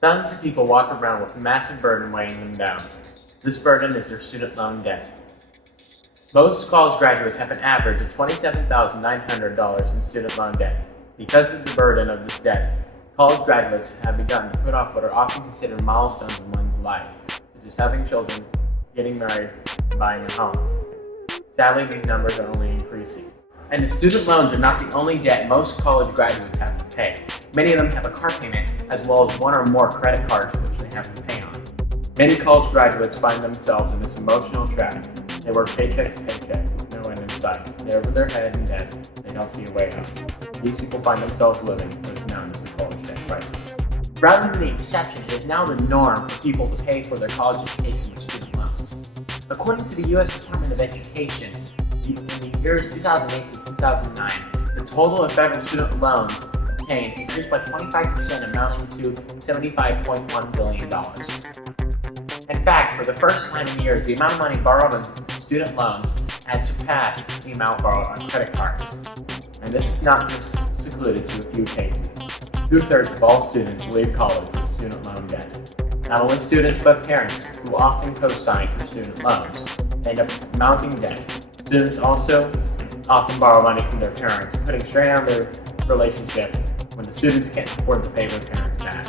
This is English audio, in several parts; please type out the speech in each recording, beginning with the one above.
Thousands of people walk around with a massive burden weighing them down. This burden is their student loan debt. Most college graduates have an average of $27,900 in student loan debt. Because of the burden of this debt, college graduates have begun to put off what are often considered milestones in one's life, such as having children, getting married, and buying a home. Sadly, these numbers are only increasing. And the student loans are not the only debt most college graduates have to pay. Many of them have a car payment, as well as one or more credit cards which they have to pay on. Many college graduates find themselves in this emotional trap. They work paycheck to paycheck with no end in sight. They're over their head in debt. They don't see a way out. These people find themselves living what is known as the college debt crisis. Rather than the exception, it is now the norm for people to pay for their college education with student loans. According to the U.S. Department of Education, in the years 2008 to 2009, the total of federal student loans obtained increased by 25%, amounting to $75.1 billion. In fact, for the first time in years, the amount of money borrowed on student loans had surpassed the amount borrowed on credit cards. And this is not just secluded to a few cases. 2/3 of all students leave college with student loan debt. Not only students, but parents, who often co-sign for student loans, end up with mounting debt. Students also often borrow money from their parents, putting strain on their relationship when the students can't afford to pay their parents back.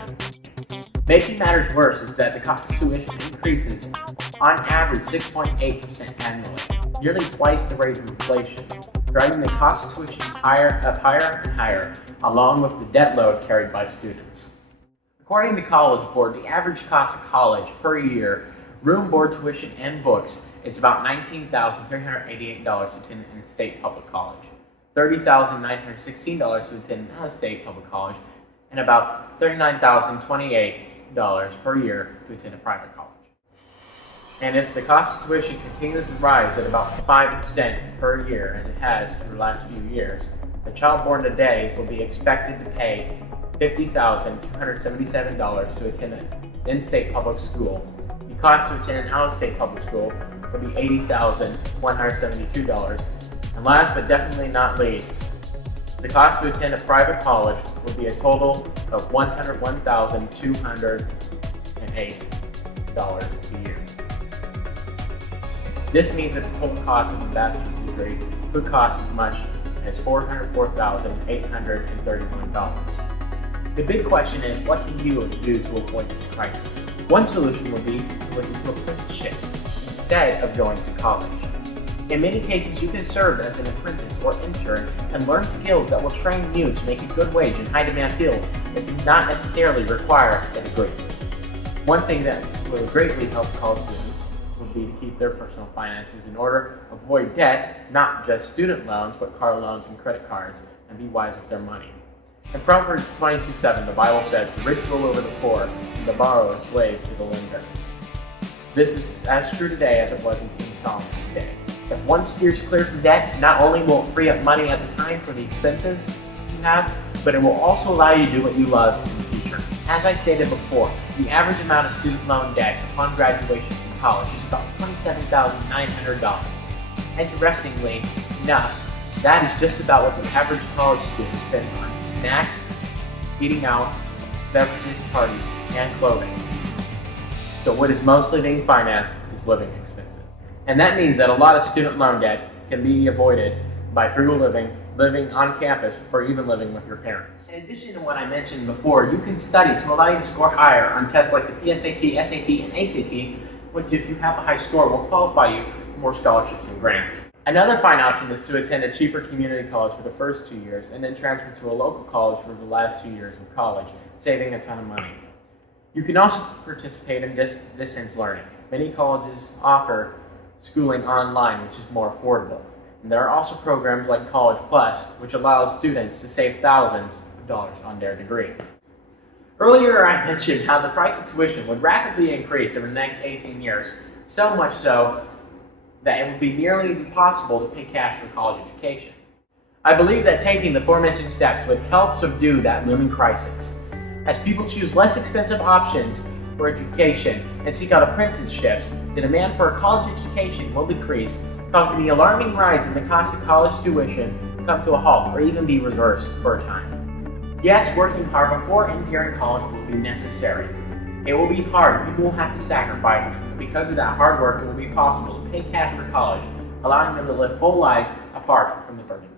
Making matters worse is that the cost of tuition increases on average 6.8% annually, nearly twice the rate of inflation, driving the cost of tuition up higher and higher, along with the debt load carried by students. According to College Board, the average cost of college per year, room, board, tuition, and books, is about $19,388 to attend an in-state public college, $30,916 to attend an out-of-state public college, and about $39,028 per year to attend a private college. And if the cost of tuition continues to rise at about 5% per year, as it has for the last few years, a child born today will be expected to pay $50,277 to attend an in-state public school. The cost to attend an out-of-state public school will be $80,172. And last but definitely not least, the cost to attend a private college will be a total of $101,208 a year. This means that the total cost of a bachelor's degree could cost as much as $404,831. The big question is, what can you do to avoid this crisis? One solution would be to look into apprenticeships instead of going to college. In many cases, you can serve as an apprentice or intern and learn skills that will train you to make a good wage in high-demand fields that do not necessarily require a degree. One thing that will greatly help college students would be to keep their personal finances in order, avoid debt, not just student loans, but car loans and credit cards, and be wise with their money. In Proverbs 22:7, the Bible says, "The rich rule over the poor, and the borrower is slave to the lender." This is as true today as it was in King Solomon's day. If one steers clear from debt, not only will it free up money at the time for the expenses you have, but it will also allow you to do what you love in the future. As I stated before, the average amount of student loan debt upon graduation from college is about $27,900. Interestingly enough, that is just about what the average college student spends on snacks, eating out, beverages, parties, and clothing. So what is mostly being financed is living expenses. And that means that a lot of student loan debt can be avoided by frugal living, living on campus, or even living with your parents. In addition to what I mentioned before, you can study to allow you to score higher on tests like the PSAT, SAT, and ACT, which if you have a high score will qualify you for more scholarships and grants. Another fine option is to attend a cheaper community college for the first 2 years and then transfer to a local college for the last 2 years of college, saving a ton of money. You can also participate in distance learning. Many colleges offer schooling online, which is more affordable. And there are also programs like College Plus, which allows students to save thousands of dollars on their degree. Earlier I mentioned how the price of tuition would rapidly increase over the next 18 years, so much so that it would be nearly impossible to pay cash for college education. I believe that taking the aforementioned steps would help subdue that looming crisis. As people choose less expensive options for education and seek out apprenticeships, the demand for a college education will decrease, causing the alarming rise in the cost of college tuition to come to a halt or even be reversed for a time. Yes, working hard before and during college will be necessary. It will be hard, people will have to sacrifice, but because of that hard work, it will be possible to pay cash for college, allowing them to live full lives apart from the burden